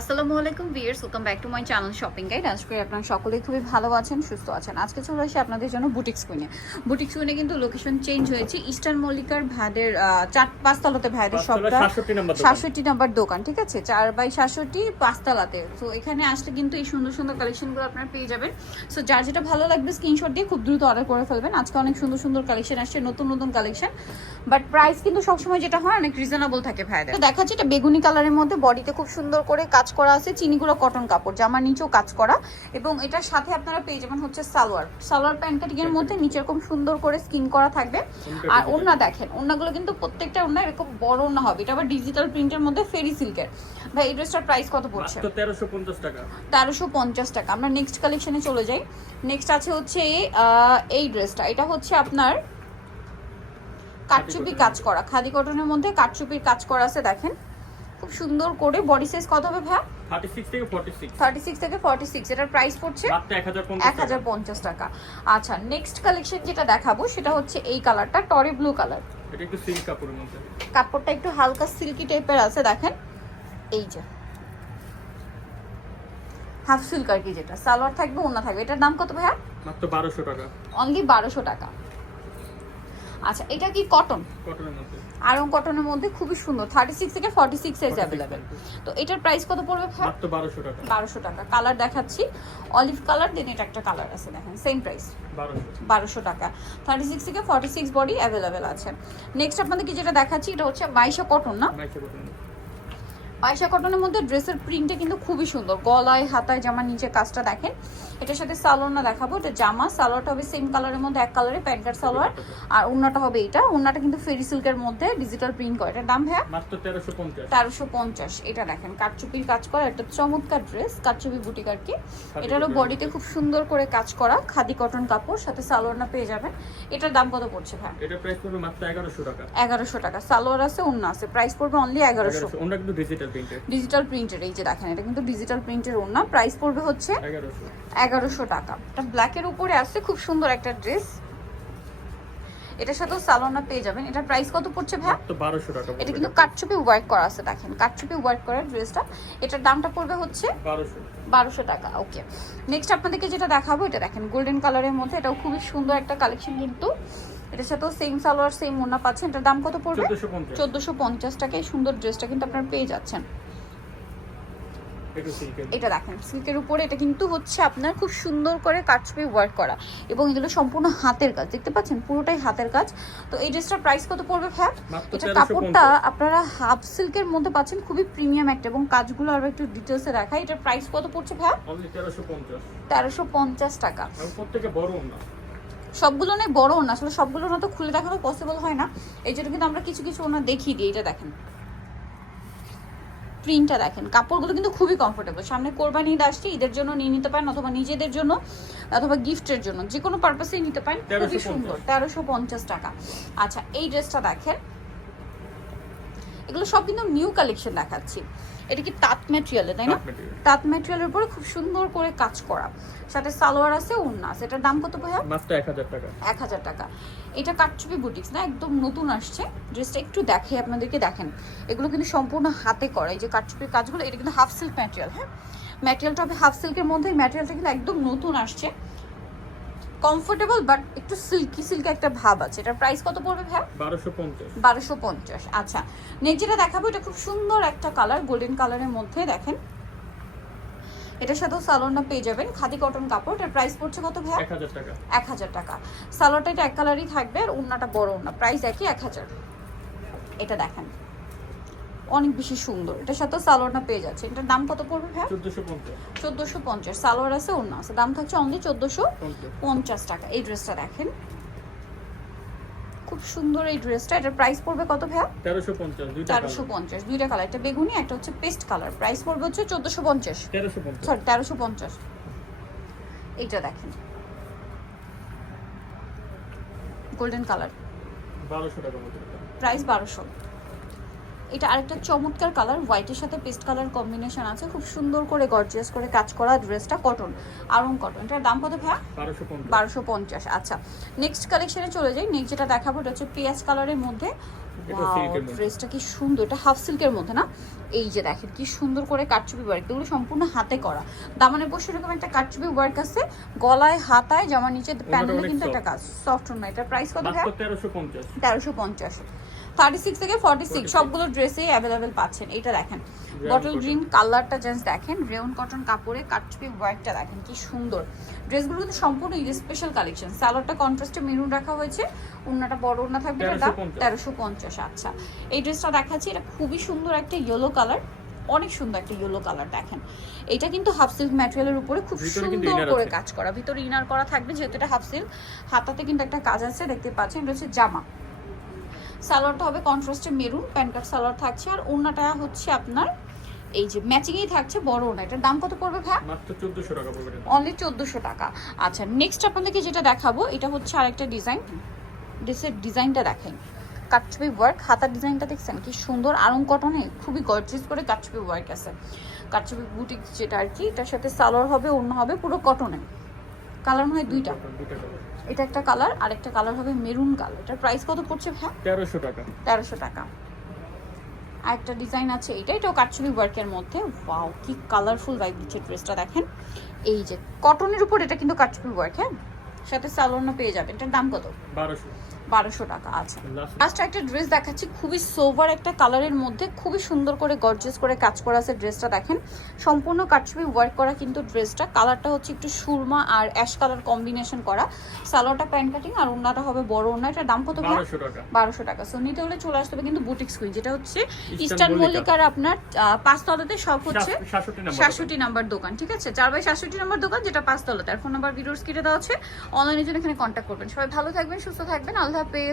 আসসালামু আলাইকুম viewers, welcome back to my channel shopping guide. আশা করি আপনারা সকলেই খুবই ভালো আছেন, সুস্থ আছেন। আজকে চলে আসি আপনাদের জন্য বুটিক্স কুইনে কিন্তু লোকেশন চেঞ্জ হয়েছে। ইস্টার্ন মল্লিকার ভাইদের 4-5 ভাইদের শপটা 67 নাম্বার দোকান, ঠিক আছে, 4/67 5 তো এখানে আসলে কিন্তু এই সুন্দর সুন্দর কালেকশনগুলো আপনারা পেয়ে যাবেন। সো যার যেটা ভালো লাগবে স্ক্রিনশট দিয়ে খুব দ্রুত অর্ডার করে ফেলবেন। আজকে অনেক সুন্দর সুন্দর কালেকশন আসছে, নতুন নতুন কালেকশন, বাট প্রাইস কিন্তু সবসময় যেটা হয় অনেক রিজনেবল থাকে ভাইদের। তো দেখাচ্ছি এটা বেগুনি কালারের মধ্যে, বডিতে খুব সুন্দর করে কাজ করা আছে, চিনিগুলো কটন কাপড়, জামার নিচেও কাজ করা, এবং এটার সাথে আপনারা পেয়ে যাবেন হচ্ছে সালোয়ার প্যান্ট কাটিং এর মধ্যে নিচে এরকম সুন্দর করে স্কিন করা থাকবে। আর ওড়না দেখেন, ওড়নাগুলো কিন্তু প্রত্যেকটা ওড়না এরকম বড় ওড়না হবে। এটা আবার ডিজিটাল প্রিন্টের মধ্যে ফেরি সিল্কের। ভাই এই ড্রেসটার প্রাইস কত পড়ছে? 1350 টাকা। 1350 টাকা। আমরা নেক্সট কালেকশনে চলে যাই। নেক্সট আছে হচ্ছে এই ড্রেসটা। এটা হচ্ছে আপনার কাটচুপি কাজ করা, খাদি কটনের মধ্যে কাটচুপির কাজ করা আছে, দেখেন খুব সুন্দর করে। বডি সাইজ কত হবে ভাই? 36 থেকে 46। 36 থেকে 46। এটার প্রাইস পড়ছে মাত্র 1050 টাকা। আচ্ছা, নেক্সট কালেকশন যেটা দেখাবো সেটা হচ্ছে এই কালারটা, টরি ব্লু কালার। এটা একটু সিল্ক কাপড়ের মধ্যে, কাপড়টা একটু হালকা সিল্কি টাইপের আছে, দেখেন এই যে হাফ সিল্ক আর কি, যেটা সালোয়ার থাকবে ওড়না থাকবে। এটার দাম কত ভাইয়া? মাত্র 1200 টাকা। অনলি 1200 টাকা। আচ্ছা, এটা কি কটন? কটনের মধ্যে, আরং কটনের মধ্যে, খুবই সুন্দর। 36 থেকে 46 সাইজ অ্যাভেলেবেল। তো এটার প্রাইস কত পড়বে ভাই? মাত্র 1200 টাকা। 1200 টাকা। কালার দেখাচ্ছি, অলিভ কালার, দেন এটা একটা কালার আছে, দেখেন সেম প্রাইস 1200 টাকা। 36 থেকে 46 বডি অ্যাভেলেবেল আছে। নেক্সট আপনাদেরকে যেটা দেখাচ্ছি এটা হচ্ছে মাইশা কটন, না মাইশা কটনের মধ্যে ড্রেসের প্রিন্টটা কিন্তু খুবই সুন্দর। গলায়, হাতায়, জামার নিচে কাজটা দেখেন। এটার সাথে সালোয়ারটা দেখাবো। এটা জামা, সালোয়ারটা হবে সেম কালারের মধ্যে, এক কালারে প্যান্ট কাট সালোয়ার, আর ওড়নাটা হবে এটা। ওড়নাটা কিন্তু ফেরি সিল্কের মধ্যে ডিজিটাল প্রিন্ট করা। এটার দাম ভাইয়া? মাত্র 1350। 1350। এটা দেখেন কাটচুপির কাজ করা, একটা চমৎকার ড্রেস, কাটচুপি বুটিক আর কি। এটারও বডিতে খুব সুন্দর করে কাজ করা, খাদি কটন কাপড়, সাথে সালোয়ারটা পেয়ে যাবেন। এটার দাম কত পড়ছে ভাই? এটা প্রাইস পড়বে মাত্র 1100 টাকা। 1100 টাকা। সালোয়ার আছে, ওড়না আছে, প্রাইস পড়বে অনলি 1100। ওটা কিন্তু ডিজিটাল প্রিন্টের। ডিজিটাল প্রিন্টের, এই যে দেখেন এটা কিন্তু ডিজিটাল প্রিন্টের ওড়না, প্রাইস পড়বে হচ্ছে 1100 টাকা। এটা ব্ল্যাকের উপরে আছে, খুব সুন্দর একটা ড্রেস। এটার সাথেও সালোয়ারটা পেয়ে যাবেন। এটার প্রাইস কত পড়ছে ভাই? মাত্র 1200 টাকা। এটা কিন্তু কাটচুপি ওয়ার্ক করা আছে, দেখেন কাটচুপি ওয়ার্ক করা ড্রেসটা। এটার দামটা পড়বে হচ্ছে 1200 টাকা। ওকে, নেক্সট আপনাদেরকে যেটা দেখাবো এটা দেখেন গোল্ডেন কালারের মধ্যে, এটাও খুবই সুন্দর একটা কালেকশন কিন্তু। এটার সাথেও সেম সালোয়ার, সেম ওড়না পাচ্ছেন। এটার দাম কত পড়বে? 1450 টাকা। এই সুন্দর ড্রেসটা কিন্তু আপনারা পেয়ে যাচ্ছেন। এটা দেখেন সিল্কের উপরে, এটা কিন্তু হচ্ছে আপনার খুব সুন্দর করে কাটচুপি ওয়ার্ক করা, এবং এগুলো সম্পূর্ণ হাতের কাজ, দেখতে পাচ্ছেন পুরোটাই হাতের কাজ। তো এই ড্রেসটার প্রাইস কত পড়বে ভাই? এটা কাপড়টা আপনারা হাফ সিল্কের মধ্যে পাচ্ছেন, খুবই প্রিমিয়াম একটা, এবং কাজগুলো আরো একটু ডিটেইলসে দেখাই। এটার প্রাইস কত পড়ছে ভাই? 1350 টাকা। প্রত্যেকটা বড় না, সবগুলো নেই বড় না, আসলে সবগুলো না তো খুলে দেখানো পসিবল হয় না, এই জন্য কিন্তু আমরা কিছু কিছু ওনা দেখিয়ে দিই। এটা দেখেন প্রিন্টটা দেখেন, কাপড়গুলো কিন্তু খুবই কমফোর্টেবল। সামনে কোরবানি ঈদ আসছে, ঈদের জন্য নিয়ে নিতে পারেন, অথবা নিজেদের জন্য, অথবা গিফটের জন্য, যে কোনো পারপাসেই নিতে পারেন। খুবই সুন্দর। 1350 টাকা। আচ্ছা, এই ড্রেসটা দেখেন, এগুলো সব কিন্তু নিউ কালেকশন দেখাচ্ছি। এটা কি তাঁত ম্যাটেরিয়ালে, তাই না? তাঁত ম্যাটেরিয়ালের উপরে খুব সুন্দর করে কাজ করা, সাথে সালোয়ার আছে, ওড়না আছে। এটার দাম কত ভাইয়া? মাত্র 1000 টাকা। 1000 টাকা। এটা কাটচুপি বুটিক্স না, একদম নতুন আসছে। ড্রেসটা একটু দেখে আপনাদেরকে, দেখেন এগুলো কিন্তু সম্পূর্ণ হাতে করা, এই যে কাটচুপির কাজগুলো। এটা কিন্তু হাফ সিল্ক ম্যাটেরিয়াল, হ্যাঁ ম্যাটেরিয়ালটা হবে হাফ সিল্কের মধ্যে। ম্যাটেরিয়ালটা কিন্তু একদম নতুন আসছে, কমফোর্টেবল, বাট একটু সিল্কি সিল্কি একটা ভাব আছে। এটার প্রাইস কত পড়বে ভাই? 1250। আচ্ছা, নেক্সট যেটা দেখাবো এটা খুব সুন্দর একটা কালার, গোল্ডেন কালারের মধ্যে, দেখেন এটার সাথেও সালোয়ারটা পেয়ে যাবেন, খাদি কটন কাপড়। এটার প্রাইস পড়ছে কত ভাই? 1000 টাকা। 1000 টাকা। সালোয়ারটা এটা এক কালারই থাকবে, আর ওড়নাটা বড় ওড়না, প্রাইস একই 1000। এটা দেখেন অনেক বেশি সুন্দর, এটার সাথে সালোয়ারটা পেয়ে যাচ্ছে। এটার দাম কত পড়বে ভাই? 1450। সালোয়ার আছে, ওড়না আছে, দাম থাকছে অনলি 1450 টাকা। এই ড্রেসটা দেখেন খুব সুন্দর এই ড্রেসটা। এটার প্রাইস পড়বে কত ভাই? 1350। দুইটা কালার, একটা বেগুনি, একটা হচ্ছে পেস্ট কালার। প্রাইস পড়বে হচ্ছে 1450, সরি 1350। এইটা দেখেন গোল্ডেন কালার, 1200 টাকা মতো। প্রাইস 1200। এটা আরেকটা চমৎকার কালার, হোয়াইটের সাথে পেস্ট কালার কম্বিনেশন আছে, খুব সুন্দর করে গর্জিয়াস করে কাজ করা ড্রেসটা, কটন, আরং কটন। এটার দাম কত ভাই? 1250। আচ্ছা, নেক্সট কালেকশনে চলে যাই। নেক্সট যেটা দেখাবো এটা হচ্ছে পেঁয়াজ কালারের মধ্যে, এটা সিল্কের মধ্যে। ড্রেসটা কি সুন্দর, এটা হাফ সিল্কের মধ্যে না? এই যে দেখেন কি সুন্দর করে কাটচুপি ওয়ার্ক, এগুলো সম্পূর্ণ হাতে করা। দামানের বসে এরকম একটা কাটচুপি ওয়ার্ক আছে, গলায় হাতায় জামার নিচে প্যানেলে অনেক কিন্তু একটা soft। কাজ, সফট না। এটা প্রাইস কত ভাই? মাত্র 1350। 1350। 36 থেকে 46 সবগুলো ড্রেসেই অ্যাভেলেবেল পাচ্ছেন। এটা দেখেন বটল cotton। গ্রিন কালারটা জাস্ট দেখেন, রেয়ন কটন কাপড়ে কাটচুপি ওয়ার্কটা দেখেন কি সুন্দর। ড্রেসগুলো কিন্তু সম্পূর্ণ ঈদ স্পেশাল কালেকশন। সালোয়ারটা কন্ট্রাস্টে মেরুন রাখা হয়েছে, ওড়নাটা বড় ওড়না থাকবে, এটা দাম 1350। আচ্ছা, এই ড্রেসটা দেখাচ্ছি, এটা খুবই সুন্দর একটা ইয়েলো কালার, অনেক সুন্দর একটা ইয়েলো কালার দেখেন। এটা কিন্তু হাফ সিল্ক ম্যাটেরিয়ালের উপরে খুব ভিতরে কিন্তু সুন্দর inner করে আছে। কাজ করা, ভিতরে ইনার করা থাকবে যেহেতু এটা হাফ সিল্ক। হাতাতে কিন্তু একটা কাজ আছে দেখতে পাচ্ছেন, এটা হচ্ছে জামা। সালোয়ারটা হবে কন্ট্রাস্টে মেরুন, প্যান্ট কাট সালোয়ার থাকছে, আর ওড়নাটা হচ্ছে আপনার এই যে ম্যাচিংই থাকছে, বড় ওড়না। এটার দাম কত পড়বে ভাই? মাত্র 1400 টাকা পড়বে এটা। অনলি 1400 টাকা। আচ্ছা, নেক্সট আপনাদেরকে যেটা দেখাবো এটা হচ্ছে আরেকটা ডিজাইন। ড্রেসের ডিজাইনটা দেখেন, কাটচুপি ওয়ার্ক, হাতার ডিজাইনটা দেখছেন কি সুন্দর, আরং কটনে খুবই গর্জিয়াস করে কাটচুপি ওয়ার্ক আছে। কাটচুপি বুটিক যেটা আর কি, এটার সাথে সালোয়ার হবে, ওড়না হবে পুরো কটনে। কালার মনে হয় দুইটা, দুইটা কালার। এটা একটা কালার, আর একটা কালার হবে মেরুন কালার। এটার প্রাইস কত পড়ছে ভাই? 1300 টাকা। 1300 টাকা। আরেকটা ডিজাইন আছে, এটাও কাটচুপি ওয়ার্কের মধ্যে। ওয়াও, কি কালারফুল ভাইব দিচ্ছে ড্রেসটা দেখেন। এই যে কটনের উপর এটা কিন্তু কাটচুপি ওয়ার্ক, হ্যাঁ, সাথে সালোয়ারও পেয়ে যাবেন। এটার দাম কত? 1200। 1200 টাকা। আচ্ছা, Last- লাস্ট একটা ড্রেস দেখাচ্ছি, খুবই সোভার একটা কালারের মধ্যে, খুবই সুন্দর করে গর্জিয়াস করে কাজ করা আছে। ড্রেসটা দেখেন সম্পূর্ণ কাটচুপি ওয়ার্ক করা কিন্তু ড্রেসটা। কালারটা হচ্ছে একটু সুরমা আর অ্যাশ কালার কম্বিনেশন করা। সালোয়ারটা প্যান্ট কাটিং, আর ওড়নাটা হবে বড় ওড়না। এটার দাম কত ভাই? 1200 টাকা। 1200 টাকা। সো নিতে হলে চলে আসতে হবে কিন্তু বুটিক্স কুইন, যেটা হচ্ছে ইস্টার্ন ইস্টার্ন মল্লিকা। মল্লিকার আপনার 5 তলাতে সব হচ্ছে 67 নাম্বার। 67 নাম্বার দোকান, ঠিক আছে? 4/67 নাম্বার দোকান, যেটা 5 তলাতে। আর ফোন নাম্বার ভিডিওস কেটে দেওয়া আছে, অনলাইনের জন্য এখানে কন্ট্যাক্ট করবেন। সবাই ভালো থাকবেন, সুস্থ থাকবেন, আল্লাহ হাফেজ।